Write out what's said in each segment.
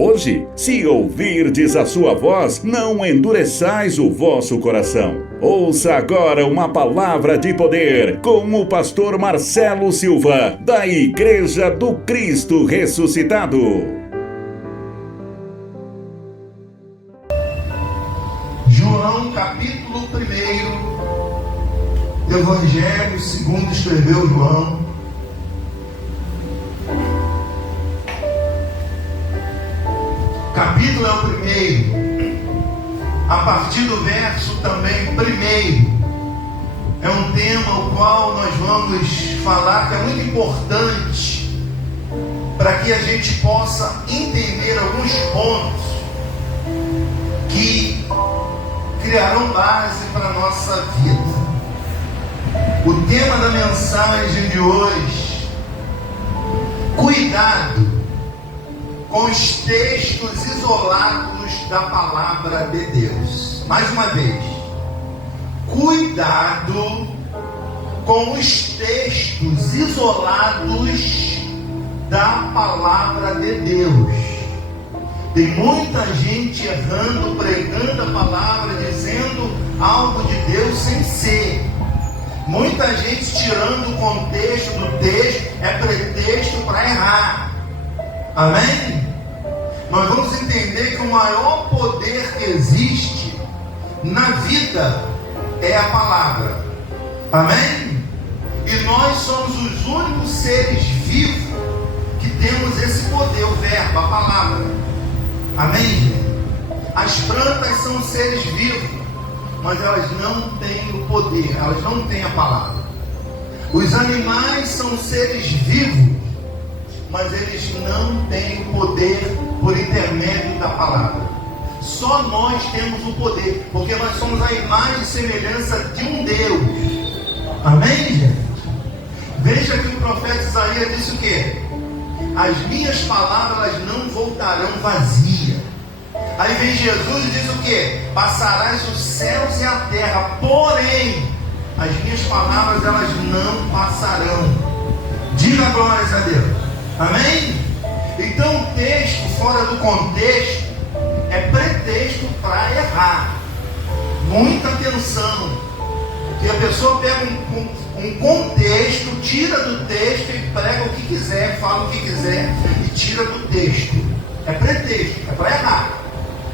Hoje, se ouvirdes a sua voz, não endureçais o vosso coração. Ouça agora uma palavra de poder com o pastor Marcelo Silva, da Igreja do Cristo Ressuscitado. João, capítulo 1, Evangelho segundo escreveu João. Capítulo é o primeiro, a partir do verso também primeiro. É um tema o qual nós vamos falar que é muito importante para que a gente possa entender alguns pontos que criarão base para a nossa vida. O tema da mensagem de hoje: cuidado com os textos isolados da palavra de Deus. Mais uma vez, cuidado com os textos isolados da palavra de Deus. Tem muita gente errando, pregando a palavra, dizendo algo de Deus sem ser. Muita gente tirando o contexto do texto, é pretexto para errar. Amém? Nós vamos entender que o maior poder que existe na vida é a palavra. Amém? E nós somos os únicos seres vivos que temos esse poder, o verbo, a palavra. Amém? As plantas são seres vivos, mas elas não têm o poder, elas não têm a palavra. Os animais são seres vivos, mas eles não têm o poder por intermédio da palavra. Só nós temos o poder, porque nós somos a imagem e semelhança de um Deus. Amém, gente? Veja que o profeta Isaías disse o quê? As minhas palavras não voltarão vazias. Aí vem Jesus e diz o quê? Passarás os céus e a terra, porém as minhas palavras elas não passarão. Diga glórias a Deus. Amém? Então o texto fora do contexto é pretexto para errar. Muita atenção. Que a pessoa pega um contexto, tira do texto e prega o que quiser, fala o que quiser e tira do texto. É pretexto, é para errar.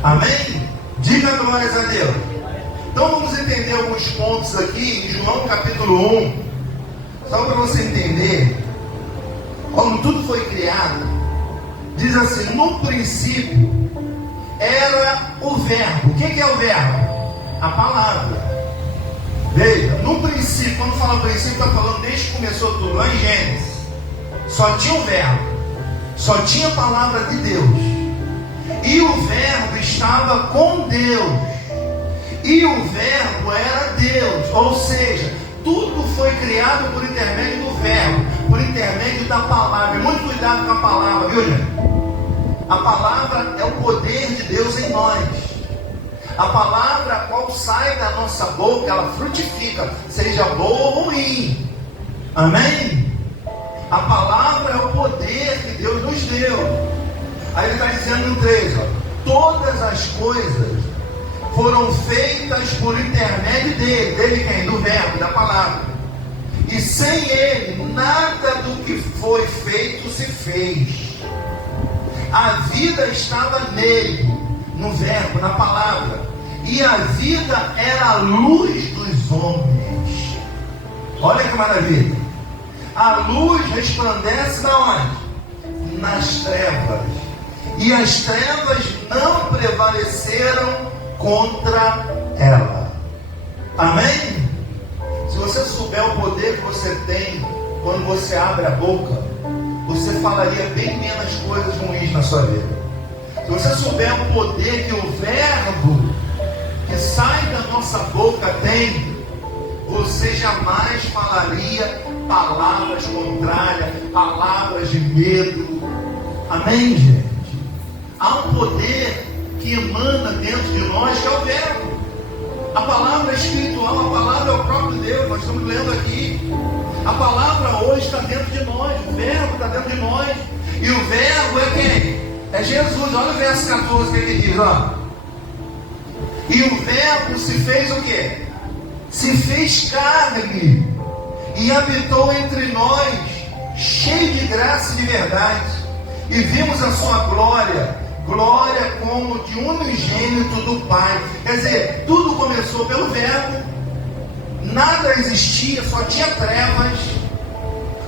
Amém? Diga glórias a Deus. Então vamos entender alguns pontos aqui em João capítulo 1. Só para você entender. Quando tudo foi criado, diz assim: no princípio era o verbo. O que é o verbo? A palavra. Veja, no princípio, quando fala princípio, está falando desde que começou tudo, lá em Gênesis. Só tinha o verbo, só tinha a palavra de Deus. E o verbo estava com Deus. E o verbo era Deus. Ou seja, tudo foi criado por intermédio do verbo, por intermédio da palavra. Muito cuidado com a palavra, viu, gente? A palavra é o poder de Deus em nós. A palavra a qual sai da nossa boca, ela frutifica, seja boa ou ruim. Amém? A palavra é o poder que Deus nos deu. Aí ele está dizendo no 3, todas as coisas foram feitas por intermédio dele. Dele quem? Do verbo, da palavra. E sem ele, nada do que foi feito se fez. A vida estava nele, no verbo, na palavra. E a vida era a luz dos homens. Olha que maravilha. A luz resplandece na onde? Nas trevas. E as trevas não prevaleceram contra ela. Amém? Se você souber o poder que você tem quando você abre a boca, você falaria bem menos coisas ruins na sua vida. Se você souber o poder que o verbo que sai da nossa boca tem, você jamais falaria palavras contrárias, palavras de medo. Amém, gente? Há um poder que emana dentro de nós, que é o verbo. A palavra é espiritual, a palavra é o próprio Deus. Nós estamos lendo aqui. A palavra hoje está dentro de nós, o verbo está dentro de nós. E o verbo é quem? É Jesus. Olha o verso 14 que ele diz, ó. E o verbo se fez o quê? Se fez carne e habitou entre nós, cheio de graça e de verdade, e vimos a sua glória, glória como de unigênito do Pai. Quer dizer, tudo começou pelo verbo, nada existia, só tinha trevas.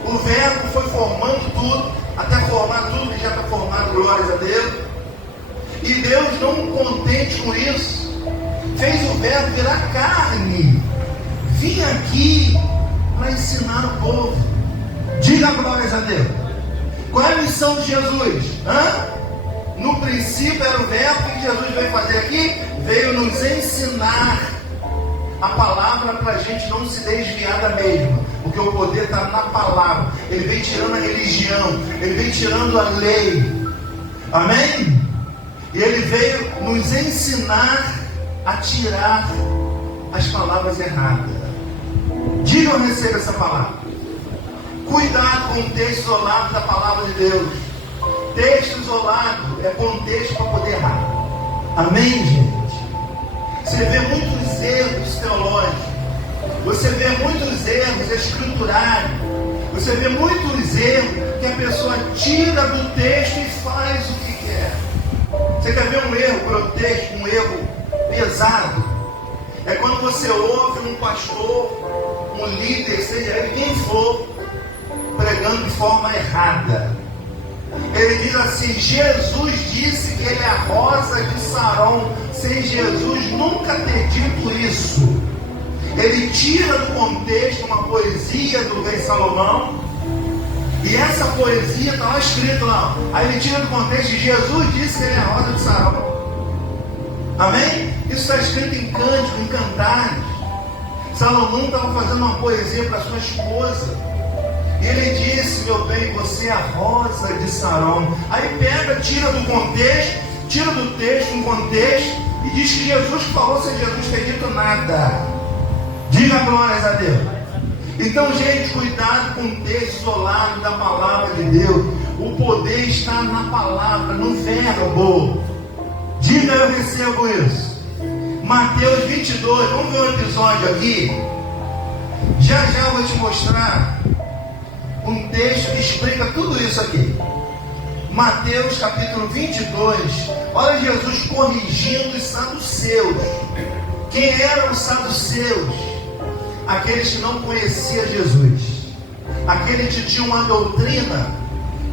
O verbo foi formando tudo, até formar tudo que já está formado, glórias a Deus. E Deus, não contente com isso, fez o verbo virar carne, vim aqui para ensinar o povo. Diga glórias a Deus. Qual é a missão de Jesus? No princípio era o verbo. Que Jesus veio fazer aqui? Veio nos ensinar a palavra para a gente não se desviar da mesma, porque o poder está na palavra. Ele vem tirando a religião, ele vem tirando a lei, amém? E ele veio nos ensinar a tirar as palavras erradas. Diga ou receba essa palavra. Cuidado com o texto isolado da palavra de Deus. Texto isolado é contexto para poder errar. Amém, gente? Você vê muitos erros teológicos, você vê muitos erros escriturais, você vê muitos erros que a pessoa tira do texto e faz o que quer. Você quer ver um erro grotesco, um erro pesado? É quando você ouve um pastor, um líder, seja ele quem for, pregando de forma errada. Ele diz assim: Jesus disse que ele é a rosa de Saron, sem Jesus nunca ter dito isso. Ele tira do contexto uma poesia do rei Salomão, e essa poesia está lá escrito lá. Aí ele tira do contexto e Jesus disse que ele é a rosa de Saron. Amém? Isso está escrito em cântico, em cantares. Salomão estava fazendo uma poesia para sua esposa, e ele disse: meu bem, você é a rosa de Saron. Aí pega, tira do contexto, tira do texto um contexto, e diz que Jesus falou sem Jesus ter dito nada. Diga glórias a Deus. Então, gente, cuidado com o texto isolado da palavra de Deus. O poder está na palavra, no verbo. Diga: eu recebo isso. Mateus 22, vamos ver um episódio aqui. Já eu vou te mostrar um texto que explica tudo isso aqui. Mateus capítulo 22. Olha Jesus corrigindo os saduceus. Quem eram os saduceus? Aqueles que não conheciam Jesus, aqueles que tinham uma doutrina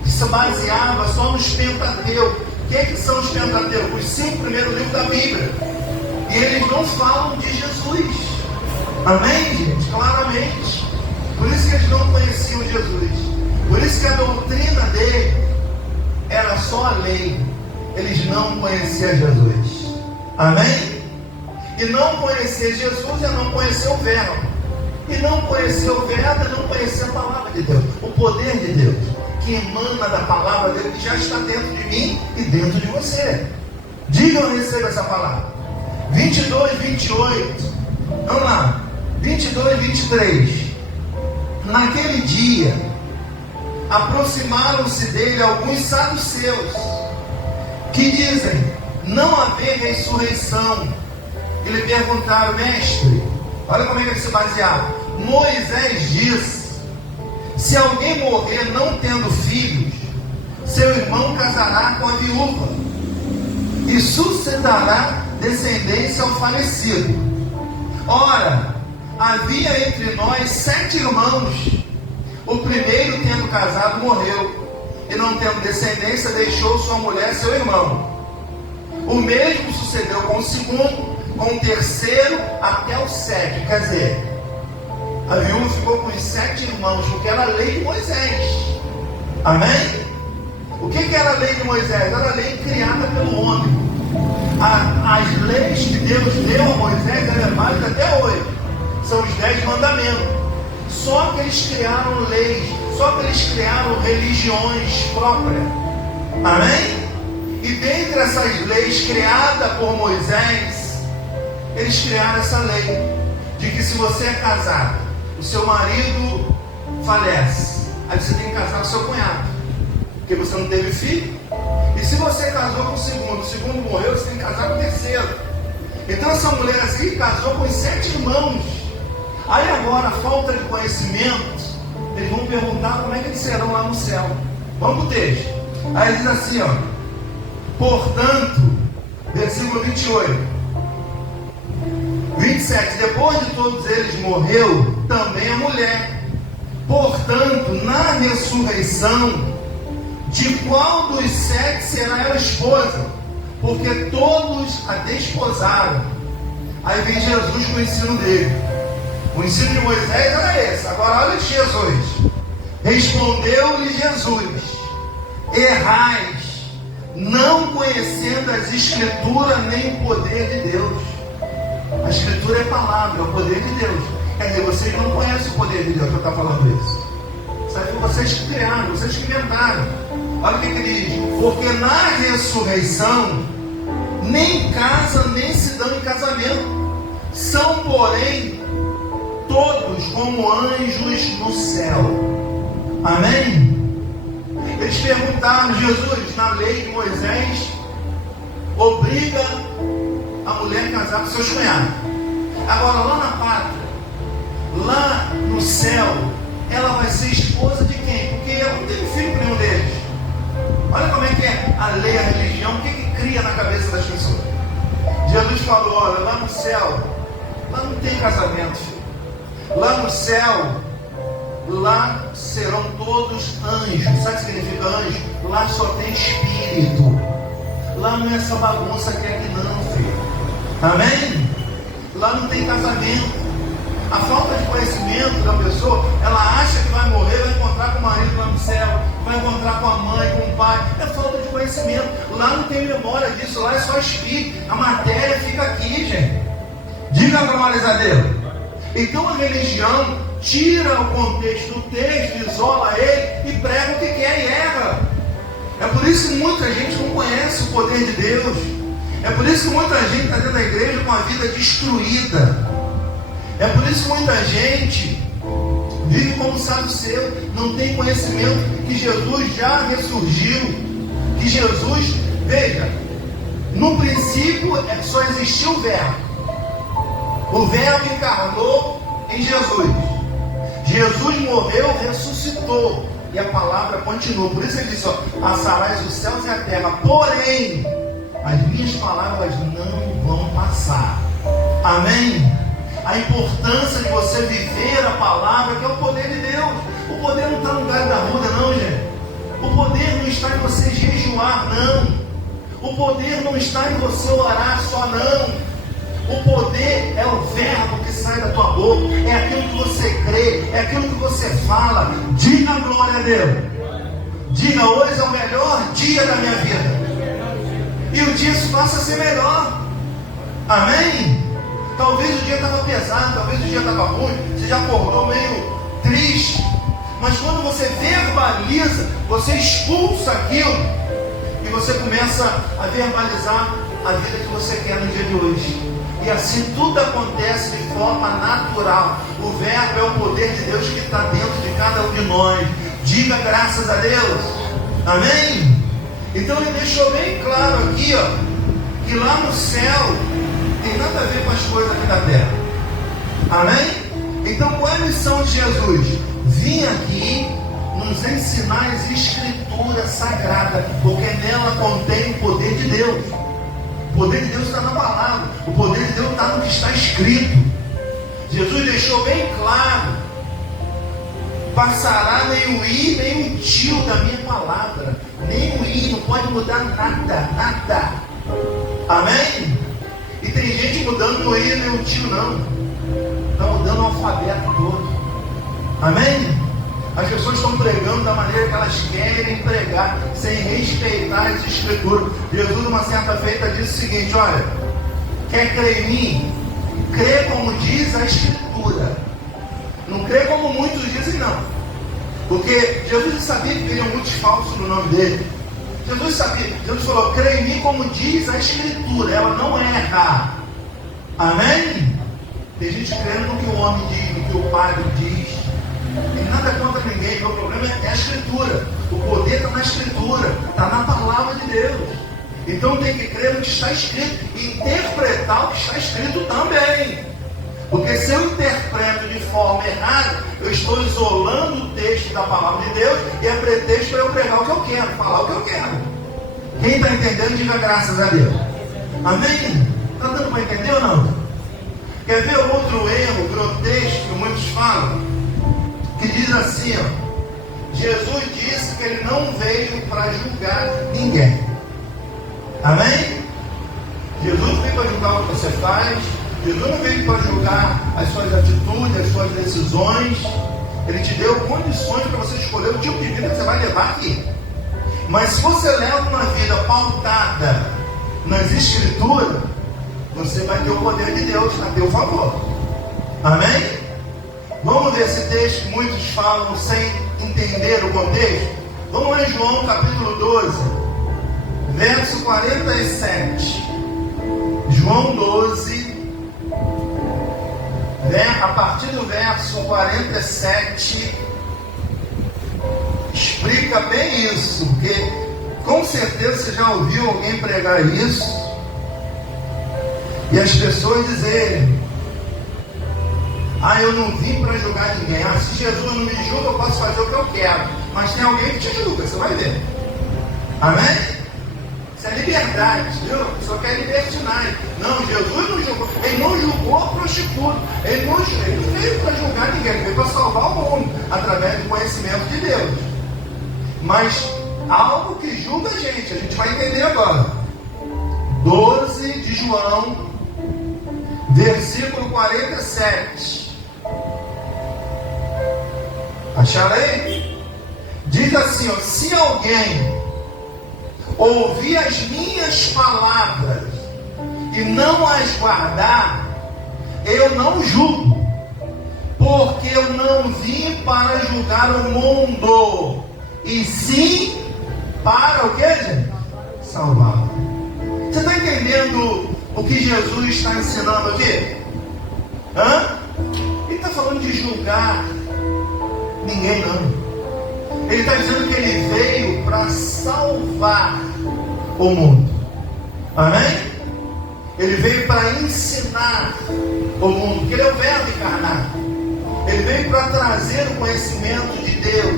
que se baseava só nos Pentateucos. O que são os Pentateucos? Os 5 primeiros livros da Bíblia. E eles não falam de Jesus. Amém, gente? Claramente. Por isso que eles não conheciam Jesus. Por isso que a doutrina dele era só a lei. Eles não conheciam Jesus. Amém? E não conhecer Jesus é não conhecer o verbo. E não conhecer o verbo é não conhecer a palavra de Deus. O poder de Deus, que emana da palavra dele, que já está dentro de mim e dentro de você. Diga ou receba essa palavra. 22, 28. Vamos lá. 22, 23. Naquele dia, aproximaram-se dele alguns saduceus, que dizem não haver ressurreição. E lhe perguntaram: mestre, olha como é que ele se baseava. Moisés disse: se alguém morrer não tendo filhos, seu irmão casará com a viúva e suscitará descendência ao falecido. Ora, havia entre nós 7 irmãos. O primeiro, tendo casado, morreu, e não tendo descendência, deixou sua mulher seu irmão. O mesmo sucedeu com o segundo, com o terceiro, até o 7. Quer dizer, a viúva ficou com os 7 irmãos, porque era a lei de Moisés. Amém? O que era a lei de Moisés? Era a lei criada pelo homem. As leis que Deus deu a Moisés eram válidas até hoje. São os 10 mandamentos. Só que eles criaram leis, só que eles criaram religiões próprias. Amém? E dentre essas leis criadas por Moisés, eles criaram essa lei de que se você é casado, o seu marido falece, aí você tem que casar com o seu cunhado, porque você não teve filho. E se você casou com o segundo morreu, você tem que casar com o terceiro. Então essa mulher assim casou com os 7 irmãos. Aí agora, a falta de conhecimento, eles vão perguntar como é que eles serão lá no céu. Vamos pro texto. Aí diz assim, ó. Portanto, versículo 28, 27, depois de todos eles morreu também a mulher. Portanto, na ressurreição, de qual dos 7 será ela esposa? Porque todos a desposaram. Aí vem Jesus com o ensino dele. O ensino de Moisés era esse. Agora olha Jesus. Respondeu-lhe Jesus: errais, não conhecendo as Escrituras nem o poder de Deus. A Escritura é palavra, é o poder de Deus. Quer dizer, vocês não conhecem o poder de Deus que eu estou falando isso. Sabe que vocês que criaram, vocês que inventaram. Olha o que ele diz: porque na ressurreição nem casam nem se dão em casamento. São, porém, todos como anjos no céu. Amém? Eles perguntaram: Jesus, na lei de Moisés, obriga a mulher a casar com seus cunhados. Agora, lá na pátria, lá no céu, ela vai ser esposa de quem? Porque ela não teve filho com nenhum deles. Olha como é que é a lei, a religião, o que cria na cabeça das pessoas. Jesus falou: olha, lá no céu, lá não tem casamento, filho. Lá no céu, lá serão todos anjos. Sabe o que significa anjo? Lá só tem espírito. Lá não é essa bagunça que é aqui não, filho. Amém? Lá não tem casamento. A falta de conhecimento da pessoa, ela acha que vai morrer, vai encontrar com o marido lá no céu, vai encontrar com a mãe, com o pai. É falta de conhecimento. Lá não tem memória disso, lá é só espírito. A matéria fica aqui, gente. Diga a glória a Deus. Então a religião tira o contexto do texto, isola ele e prega o que quer e erra. É por isso que muita gente não conhece o poder de Deus. É por isso que muita gente está dentro da igreja com a vida destruída. É por isso que muita gente vive como saduceu, não tem conhecimento que Jesus já ressurgiu, que Jesus, veja, no princípio só existia o Verbo. O Verbo encarnou em Jesus. Jesus morreu, ressuscitou, e a palavra continuou. Por isso ele disse: ó, passarás os céus e a terra, porém as minhas palavras não vão passar. Amém? A importância de você viver a palavra, que é o poder de Deus. O poder não está no galho da ruda, não, gente. O poder não está em você jejuar, não. O poder não está em você orar só, não. O poder é o verbo que sai da tua boca, é aquilo que você crê, é aquilo que você fala. Diga glória a Deus. Diga: hoje é o melhor dia da minha vida. E o dia se passa a ser melhor. Amém? Talvez o dia estava pesado, talvez o dia estava ruim, você já acordou meio triste. Mas quando você verbaliza, você expulsa aquilo e você começa a verbalizar a vida que você quer no dia de hoje. E assim tudo acontece de forma natural. O verbo é o poder de Deus que está dentro de cada um de nós. Diga graças a Deus. Amém? Então ele deixou bem claro aqui, ó, que lá no céu tem nada a ver com as coisas aqui da terra. Amém? Então qual é a missão de Jesus? Vim aqui nos ensinar as escrituras sagradas, porque nela contém o poder de Deus. O poder de Deus está na palavra. O poder de Deus está no que está escrito. Jesus deixou bem claro: passará nem o i nem o tio da minha palavra. Nem o i, não pode mudar nada, nada. Amém? E tem gente mudando no i nem o tio, não. Está mudando o alfabeto todo. Amém? As pessoas estão pregando da maneira que elas querem pregar, sem respeitar as escrituras. Jesus, uma certa feita, disse o seguinte: olha, quer crer em mim? Crê como diz a escritura. Não crê como muitos dizem, não. Porque Jesus sabia que viriam muitos falsos no nome dele. Jesus sabia. Jesus falou: crê em mim como diz a escritura. Ela não erra. Amém? Tem gente crendo no que o homem diz, no que o padre diz. Tem nada contra ninguém, meu problema é a Escritura. O poder está na Escritura, está na palavra de Deus. Então tem que crer no que está escrito e interpretar o que está escrito também. Porque se eu interpreto de forma errada, eu estou isolando o texto da palavra de Deus e é pretexto para eu pregar o que eu quero, falar o que eu quero. Quem está entendendo, diga graças a Deus. Amém? Está dando para entender ou não? Quer ver outro erro grotesco que muitos falam? Que diz assim, ó, Jesus disse que ele não veio para julgar ninguém. Amém? Jesus não veio para julgar o que você faz. Jesus não veio para julgar as suas atitudes, as suas decisões. Ele te deu condições para você escolher o tipo de vida que você vai levar aqui. Mas se você leva uma vida pautada nas Escrituras, você vai ter o poder de Deus a teu favor. Amém? Vamos ver esse texto que muitos falam sem entender o contexto. Vamos lá em João capítulo 12, verso 47. João 12, a partir do verso 47, explica bem isso, porque com certeza você já ouviu alguém pregar isso, e as pessoas dizerem: eu não vim para julgar ninguém. Se Jesus não me julga, eu posso fazer o que eu quero. Mas tem alguém que te julga, você vai ver. Amém? Isso é liberdade, viu? Só quer libertinagem. Não, Jesus não julgou. Ele não julgou a prostituta. Ele não veio para julgar ninguém. Ele veio para salvar o mundo através do conhecimento de Deus. Mas algo que julga a gente vai entender agora. 12 de João, versículo 47. Acharam aí? Diz assim, ó: se alguém ouvir as minhas palavras e não as guardar, eu não julgo, porque eu não vim para julgar o mundo, e sim para o que, gente? Salvar. Você está entendendo o que Jesus está ensinando aqui? Ele está falando de julgar ninguém, não. Ele está dizendo que ele veio para salvar o mundo. Amém? Ele veio para ensinar o mundo, porque ele é o verbo encarnado. Ele veio para trazer o conhecimento de Deus.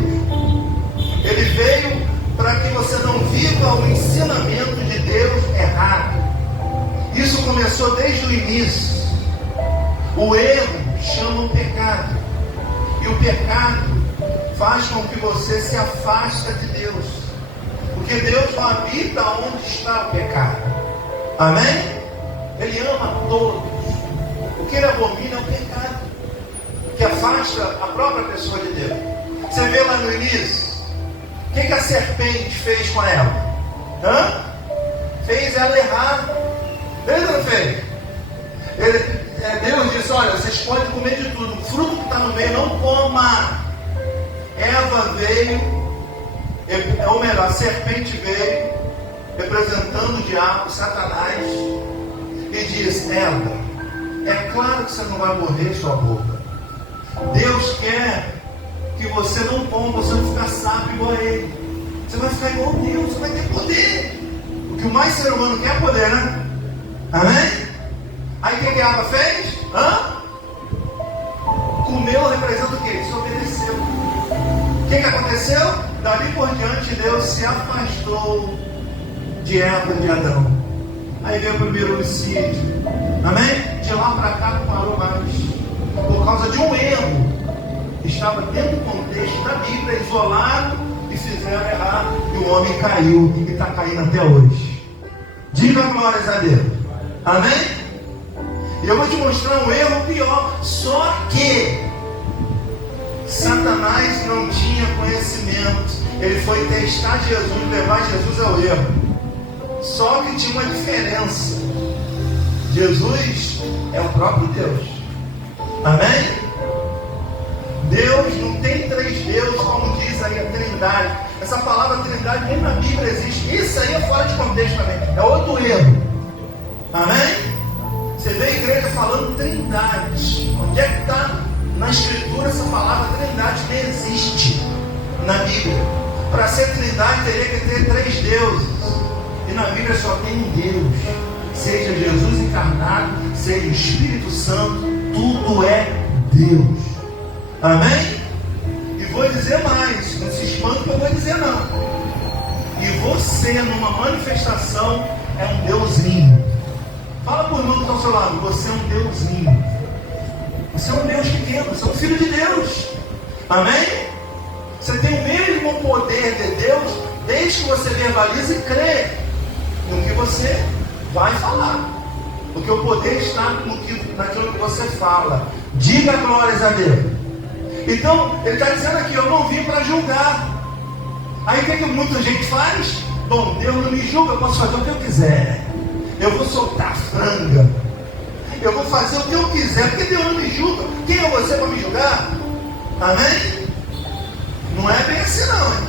Ele veio para que você não viva o ensinamento de Deus errado. Isso começou desde o início. O erro chama o pecado, e o pecado faz com que você se afasta de Deus, porque Deus não habita onde está o pecado. Amém? Ele ama todos. O que ele abomina é o pecado, que afasta a própria pessoa de Deus. Você vê lá no início, o que a serpente fez com ela? Fez ela errar. Fez ou não fez? Deus disse: olha, vocês podem comer de tudo, o fruto que está no meio não coma. Eva veio, ou melhor, a serpente veio, representando o diabo, Satanás, e diz: Eva, é claro que você não vai morrer em sua boca. Deus quer que você não coma, você não ficar sábio igual a ele. Você vai ficar igual a Deus, você vai ter poder. O que o mais ser humano quer é poder, né? Amém? Aí o que a Eva fez? Comeu representa o quê? Se obedeceu. O que aconteceu? Dali por diante Deus se afastou de Eva e de Adão. Aí veio o primeiro homicídio. Amém? De lá para cá não parou mais. Por causa de um erro. Estava dentro do contexto da Bíblia, isolado, e fizeram errar. E o homem caiu e está caindo até hoje. Diga glórias a Deus. Amém? E eu vou te mostrar um erro pior. Só que Satanás não tinha conhecimento. Ele foi testar Jesus, levar Jesus ao erro. Só que tinha uma diferença. Jesus é o próprio Deus. Amém? Deus não tem três deuses, como diz aí a Trindade. Essa palavra Trindade nem na Bíblia existe. Isso aí é fora de contexto também. É outro erro. Amém? Você vê a igreja falando Trindade. Onde é que está na Escritura essa palavra Trindade? trindade nem existe na Bíblia. Para ser trindade teria que ter 3 deuses. E na Bíblia só tem um Deus. Seja Jesus encarnado, seja o Espírito Santo, tudo é Deus. Amém? E vou dizer mais, não se espante que eu vou dizer não. E você, numa manifestação, é um deusinho. Fala por irmão que está ao seu lado, você é um deusinho. Você é um Deus pequeno, você é um filho de Deus. Amém? Você tem o mesmo poder de Deus, desde que você verbalize e crê no que você vai falar. Porque o poder está naquilo que você fala. Diga glórias a Deus. Então, ele está dizendo aqui, eu não vim para julgar. Aí o que muita gente faz? Bom, Deus não me julga, eu posso fazer o que eu quiser. Eu vou soltar franga. Eu vou fazer o que eu quiser, porque Deus não me julga. Quem é você para me julgar? Amém? Não é bem assim não, hein?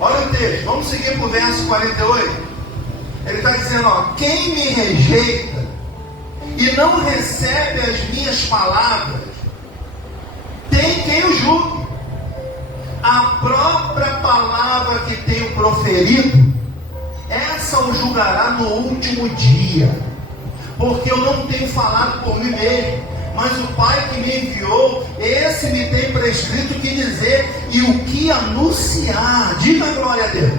Olha o texto, vamos seguir para o verso 48. Ele está dizendo, ó, quem me rejeita e não recebe as minhas palavras, tem quem o julgue. A própria palavra que tenho proferido, essa o julgará no último dia. Porque eu não tenho falado por mim mesmo, mas o Pai que me enviou, esse me tem prescrito o que dizer e o que anunciar. Diga glória a Deus.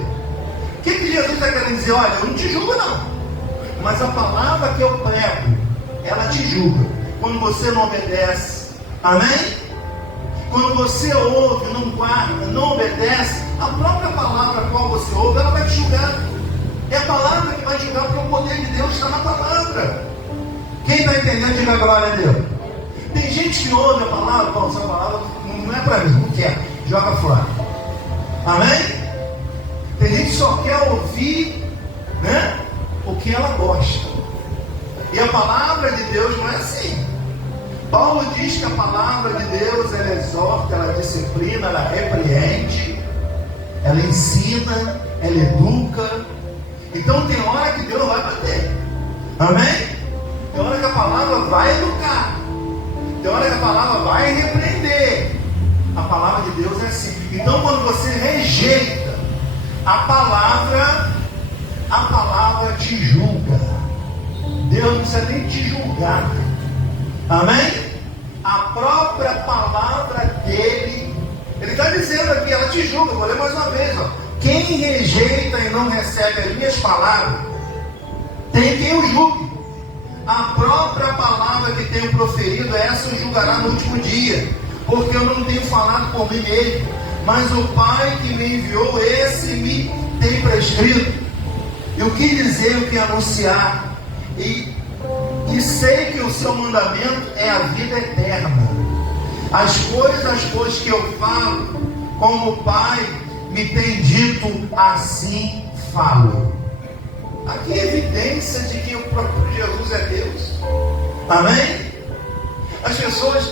O que Jesus está querendo dizer? Olha, eu não te julgo não, mas a palavra que eu prego, ela te julga. Quando você não obedece, amém? Quando você ouve, não guarda, não obedece, a própria palavra a qual você ouve, ela vai te julgar. É a palavra que vai julgar, porque o poder de Deus está na palavra. Quem está entendendo, diga glória a Deus. Tem gente que ouve a palavra, bom, essa palavra não é para mim, não quer, joga fora. Amém? Tem gente que só quer ouvir, né, o que ela gosta. E a palavra de Deus não é assim. Paulo diz que a palavra de Deus, ela exorta, ela disciplina, ela repreende, ela ensina, ela educa. Então tem hora que Deus vai bater. Amém? Tem hora que a palavra vai educar. Tem hora que a palavra vai repreender. A palavra de Deus é assim. Então quando você rejeita a palavra te julga. Deus não precisa nem te julgar. Amém? A própria palavra dele, ele está dizendo aqui, ela te julga. Vou ler mais uma vez, ó. Quem rejeita e não recebe as minhas palavras, tem quem o julgue. A própria palavra que tenho proferido, essa o julgará no último dia. Porque eu não tenho falado por mim mesmo, mas o Pai que me enviou, esse me tem prescrito. E o que dizer, o que anunciar. E sei que o seu mandamento é a vida eterna. As coisas que eu falo, como o Pai me tem dito, assim falo. Aqui é evidência de que o próprio Jesus é Deus. Amém? As pessoas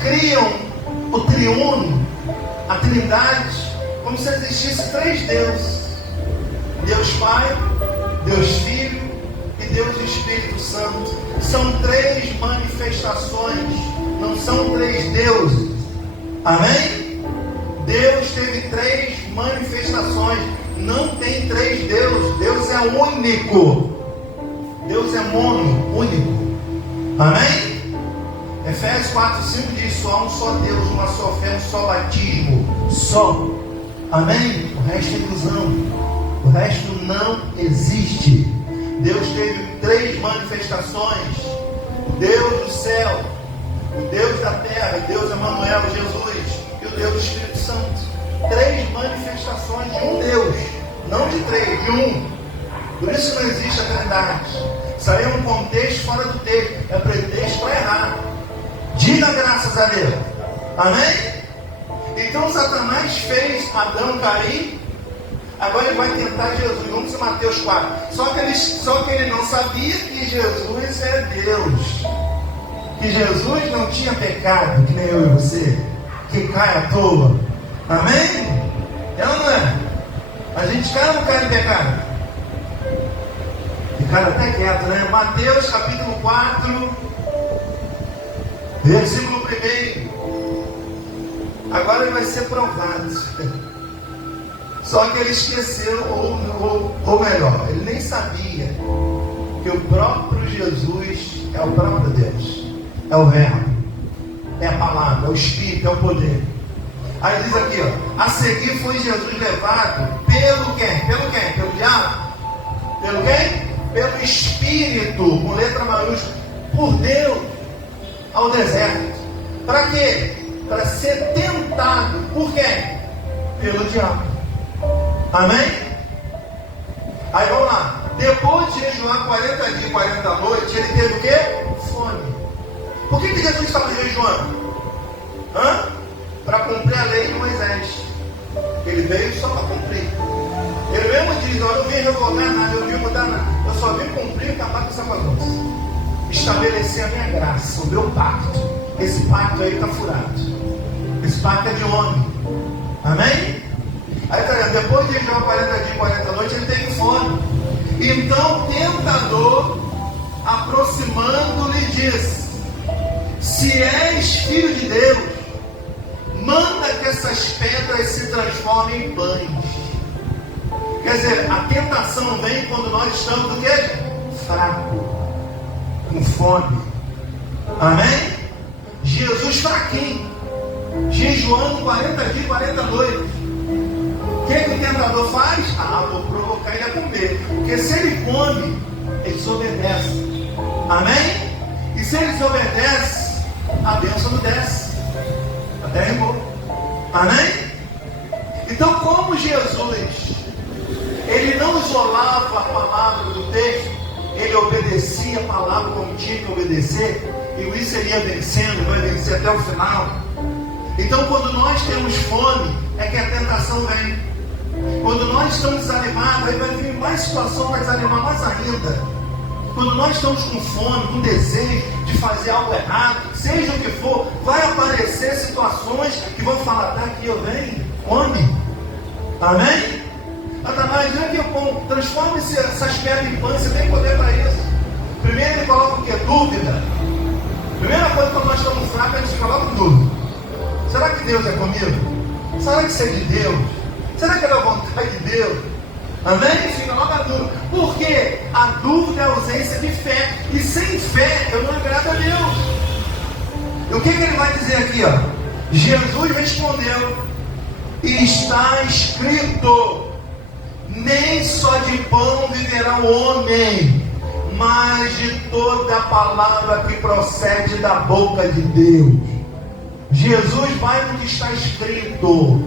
criam o triuno, a trindade, como se existisse 3 deuses: Deus Pai, Deus Filho e Deus Espírito Santo. São 3 manifestações, não são 3 deuses. Amém? Deus teve 3 manifestações, não tem 3 deuses. Deus é único. Deus é único. Amém? Efésios 4:5 diz: só há um só Deus, uma só fé, um só batismo. Só. Amém? O resto é ilusão. O resto não existe. Deus teve 3 manifestações: o Deus do céu, o Deus da terra, Deus Emanuel, Jesus, e o Deus do Espírito Santo. 3 manifestações de um Deus, não de 3, de um. Por isso não existe a trindade. Isso aí é um contexto fora do texto, é pretexto para errar. Diga graças a Deus. Amém? Então Satanás fez Adão cair. Agora ele vai tentar Jesus. Vamos em Mateus 4. Só que ele não sabia que Jesus é Deus. Que Jesus não tinha pecado, que nem eu e você, que cai à toa. Amém? É ou não é? A gente cai ou não cai em pecado? Ficaram até quieto, né? Mateus capítulo 4, versículo 1. Agora ele vai ser provado. Só que ele esqueceu, ou melhor, ele nem sabia que o próprio Jesus é o próprio Deus, é o Verbo, é a palavra, é o Espírito, é o poder. Aí diz aqui, ó, a seguir foi Jesus levado pelo quem? Pelo quem? Pelo diabo? Pelo quem? Pelo Espírito, com letra maiúscula, por Deus, ao deserto. Para quê? Para ser tentado. Por quem? Pelo diabo. Amém? Aí vamos lá. Depois de jejuar 40 dias e 40 noites, ele teve o quê? Fome. Por que Jesus estava jejuando? Para cumprir a lei de Moisés. Ele veio só para cumprir. Ele mesmo diz, olha, eu não vim revoltar nada, eu não vim mudar nada. Eu só vim cumprir e acabar com essa bagunça. Estabelecer a minha graça, o meu pacto. Esse pacto aí está furado. Esse pacto é de homem. Amém? Aí tá vendo, depois de jejuar 40 dias e 40 noites, ele teve fome. Então o tentador, aproximando-lhe, disse: se és filho de Deus, manda que essas pedras se transformem em pães. Quer dizer, a tentação vem quando nós estamos o quê? Fraco, com fome. Amém? Jesus fraquinho, jejuando 40 dias e 40 noites. O que o tentador faz? Vou provocar ele a comer. Porque se ele come, ele desobedece. Amém? E se ele desobedece, a bênção não desce. Até rimou. Amém? Então, como Jesus, ele não isolava a palavra do texto, ele obedecia a palavra como tinha que obedecer, e isso ele ia vencendo, vai vencer até o final. Então, quando nós temos fome, é que a tentação vem. Quando nós estamos desanimados, aí vai vir mais situação para desanimar mais ainda. Quando nós estamos com fome, com desejo de fazer algo errado, seja o que for, vai aparecer situações que vão falar, tá aqui, eu venho, come. Amém? Através de que eu como, transforme essas pedras em pães, você tem poder para isso. Primeiro ele coloca o que? Dúvida. Primeira coisa, quando nós estamos fracos, a gente coloca dúvida. Será que Deus é comigo? Será que isso é de Deus? Será que é da vontade de Deus? Amém? Fica logo a dúvida. Porque a dúvida é a ausência de fé. E sem fé eu não agrado a Deus. E o que ele vai dizer aqui? Jesus respondeu: e está escrito, nem só de pão viverá o homem, mas de toda a palavra que procede da boca de Deus. Jesus vai no que está escrito.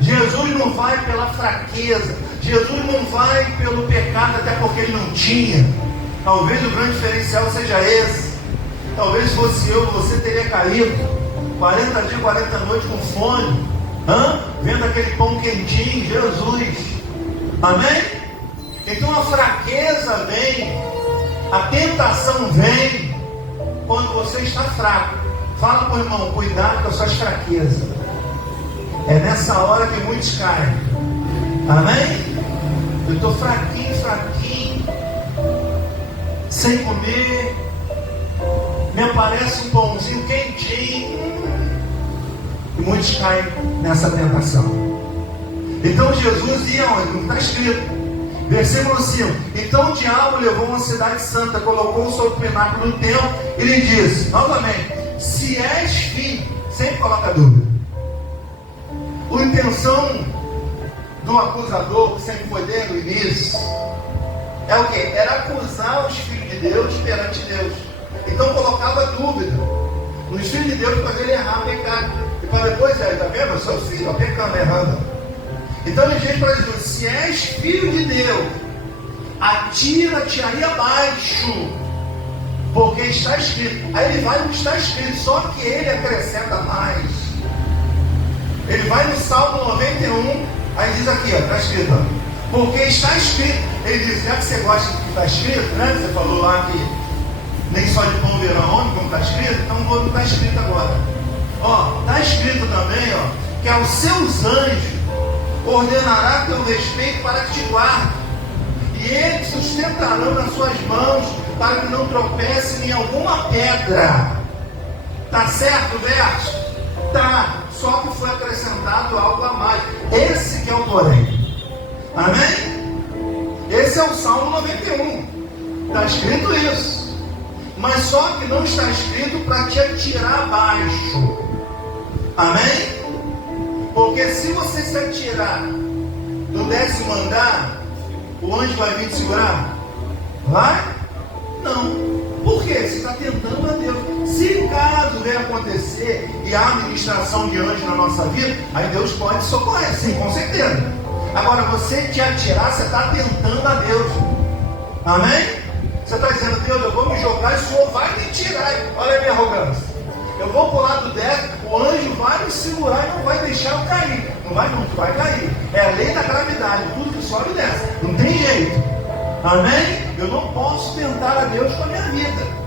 Jesus não vai pela fraqueza. Jesus não vai pelo pecado, até porque ele não tinha. Talvez o grande diferencial seja esse. Talvez fosse eu, você teria caído 40 dias, 40 noites com fome, vendo aquele pão quentinho. Jesus. Amém? Então a fraqueza vem, a tentação vem quando você está fraco. Fala para o irmão, cuidado com as suas fraquezas. É nessa hora que muitos caem. Amém? Eu estou fraquinho, sem comer, me aparece um pãozinho quentinho, e muitos caem nessa tentação. Então Jesus ia onde? Não está escrito. Versículo 5: então o diabo levou uma cidade santa, colocou sobre o pináculo do templo e lhe disse, novamente, se és filho, sempre coloca dúvida. A intenção do acusador, que sempre foi desde o início, é o que? Era acusar os filhos de Deus perante Deus. Então colocava dúvida nos filhos de Deus para ele errar, pecar. E para depois, está vendo? Eu sou filho, pecando, errando. Então ele diz para Jesus: se és filho de Deus, atira-te aí abaixo, porque está escrito. Aí ele vai no que está escrito, só que ele acrescenta mais. Ele vai no Salmo 91, aí diz aqui, está escrito, porque está escrito. Ele diz, já que você gosta do que está escrito, né? Você falou lá que nem só de pão virá homem, como está escrito, então vou no que está escrito agora. Está escrito também, que aos seus anjos ordenará teu respeito para que te guarde, e eles sustentarão nas suas mãos, para que não tropece em alguma pedra. Está certo o verso? Está. só que foi acrescentado algo a mais. Esse que é o porém. Amém? Esse é o Salmo 91. Está escrito isso. Mas só que não está escrito para te atirar abaixo. Amém? Porque se você se atirar do 10º andar, o anjo vai vir te segurar? Vai? Não. Por quê? Você está tentando a Deus. Se caso venha acontecer e há administração de anjo na nossa vida, aí Deus pode socorrer, sim, com certeza. Agora, você te atirar, você está tentando a Deus. Amém? Você está dizendo, Deus, eu vou me jogar e o Senhor vai me tirar. Olha a minha arrogância. Eu vou pular do 10, o anjo vai me segurar e não vai deixar eu cair. Não vai não, vai cair. É a lei da gravidade, tudo que sobe e desce. Não tem jeito. Amém? Eu não posso tentar a Deus com a minha vida.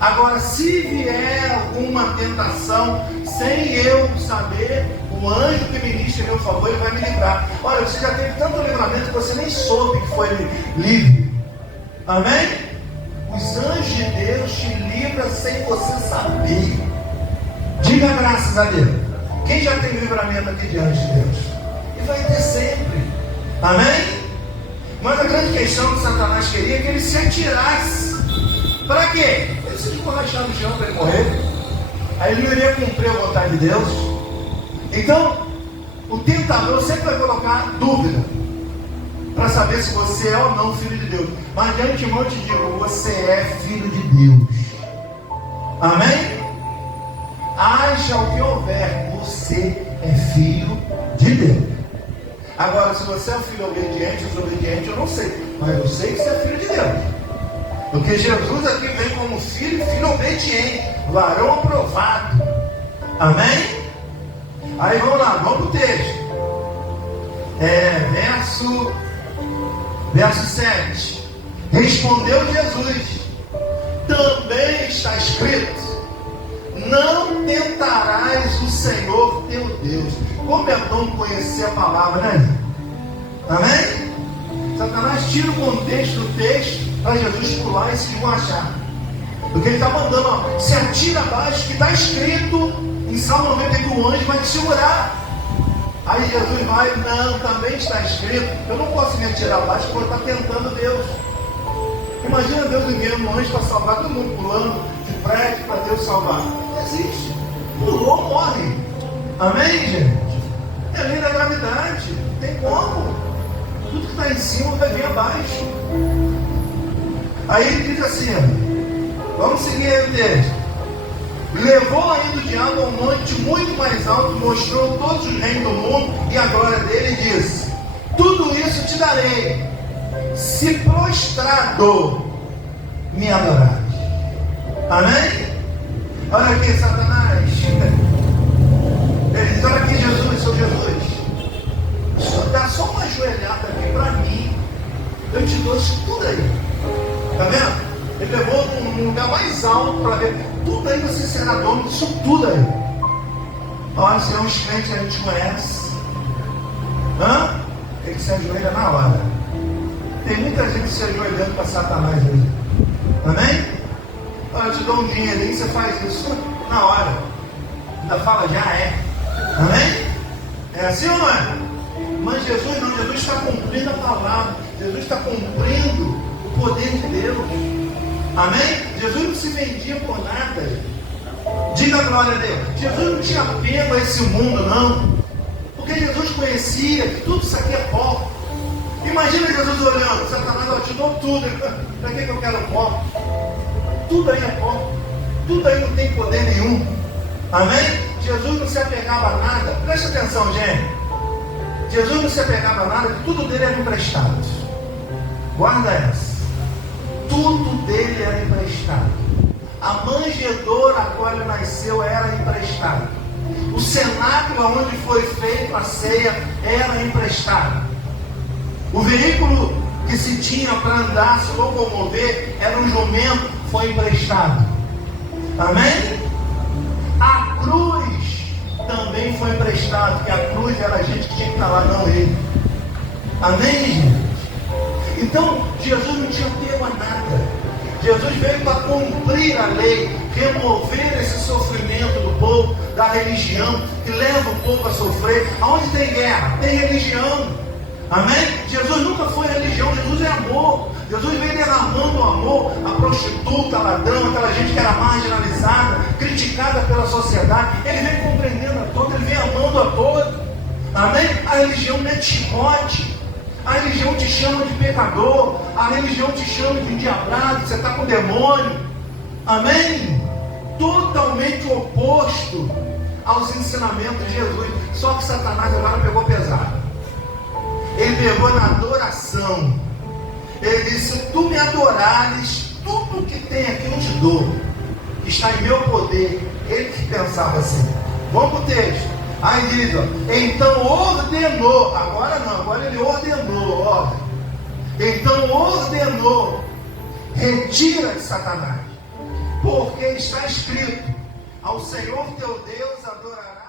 Agora, se vier alguma tentação, sem eu saber, o anjo que ministra a meu favor, ele vai me livrar. Olha, você já teve tanto livramento que você nem soube que foi livre. Amém? Os anjos de Deus te livram sem você saber. Diga graças a Deus. Quem já tem livramento aqui diante de Deus? E vai ter sempre. Amém? Mas a grande questão que Satanás queria é que ele se atirasse. Para quê? Ele se esborrachar no chão para ele morrer. Aí ele não iria cumprir a vontade de Deus. Então, o tentador sempre vai colocar dúvida para saber se você é ou não filho de Deus. Mas de antemão eu te digo, você é filho de Deus. Amém? Haja o que houver, você é filho de Deus. Agora, se você é um filho obediente ou desobediente, eu não sei. Mas eu sei que você é filho de Deus. Porque Jesus aqui vem como filho obediente, varão aprovado. Amém? Aí vamos lá, vamos para o texto. Verso 7. Respondeu Jesus: também está escrito, não tentarás o Senhor teu Deus. Como é bom conhecer a palavra, né? Amém? Satanás tira o contexto do texto para Jesus pular e se esborrachar. Porque ele está mandando, ó, se atira abaixo, que está escrito em Salmo 90 que o anjo vai te segurar. Aí Jesus vai, não, também está escrito, eu não posso me atirar abaixo porque está tentando Deus. Imagina Deus enviando um anjo para salvar todo mundo pulando de prédio para Deus salvar. Não existe. Pulou, morre. Amém, gente? É a lei da gravidade. Não tem como. Tudo que está em cima vai vir abaixo. Aí ele diz assim, vamos seguir aí o texto. Levou ainda o diabo a um monte muito mais alto, mostrou todos os reinos do mundo e a glória dele, e disse: tudo isso te darei, se prostrado me adorares. Amém? Olha aqui, Satanás. Ele diz: olha aqui, Jesus, seu Jesus, dá só uma joelhada aqui para mim, eu te dou isso tudo aí. Está vendo? Ele levou num lugar mais alto para ver. Tudo aí você será dono disso tudo aí. Olha, se é uns crentes que a gente conhece, tem que se ajoelha na hora. Tem muita gente se ajoelhando para Satanás aí. Amém? Olha, eu te dou um dinheirinho, você faz isso na hora. Ainda fala, já é. Amém? É assim ou não é? Mas Jesus não, Jesus está cumprindo a palavra. Jesus está cumprindo o poder de Deus. Amém? Jesus não se vendia por nada. Diga a glória a Deus. Jesus não tinha apego a esse mundo, não. Porque Jesus conhecia que tudo isso aqui é pó. Imagina Jesus olhando: Satanás, eu te dou tudo. Para que eu quero pó? Tudo aí é pó. Tudo aí não tem poder nenhum. Amém? Jesus não se apegava a nada. Presta atenção, gente. Jesus não se apegava a nada, tudo dele era emprestado. Guarda essa. Tudo dele era emprestado. A manjedoura a qual ele nasceu era emprestada. O cenáculo onde foi feita a ceia era emprestado. O veículo que se tinha para andar, se locomover, era um jumento, foi emprestado. Amém? A cruz também foi emprestado, porque a cruz era a gente que tinha que estar lá, não ele. Amém, gente? Então, Jesus não tinha apego a nada. Jesus veio para cumprir a lei, remover esse sofrimento do povo, da religião, que leva o povo a sofrer. Aonde tem guerra, tem religião. Amém? Jesus nunca foi religião, Jesus é amor. Jesus veio derramando amor à prostituta, ladrão, aquela gente que era marginalizada, criticada pela sociedade. Ele vem compreendendo a todos, ele vem amando a todos. Amém? A religião mete chicote. A religião te chama de pecador. A religião te chama de endiabrado, você está com demônio. Amém? Totalmente oposto aos ensinamentos de Jesus. Só que Satanás agora pegou pesado. Ele pegou na adoração. Ele disse: se tu me adorares, tudo que tem aqui eu te dou. Está em meu poder. Ele que pensava assim. Vamos para o texto. Aí diz, ó, então ordenou. Agora não, agora ele ordenou, ó. Então ordenou: retira de Satanás, porque está escrito: ao Senhor teu Deus adorarás.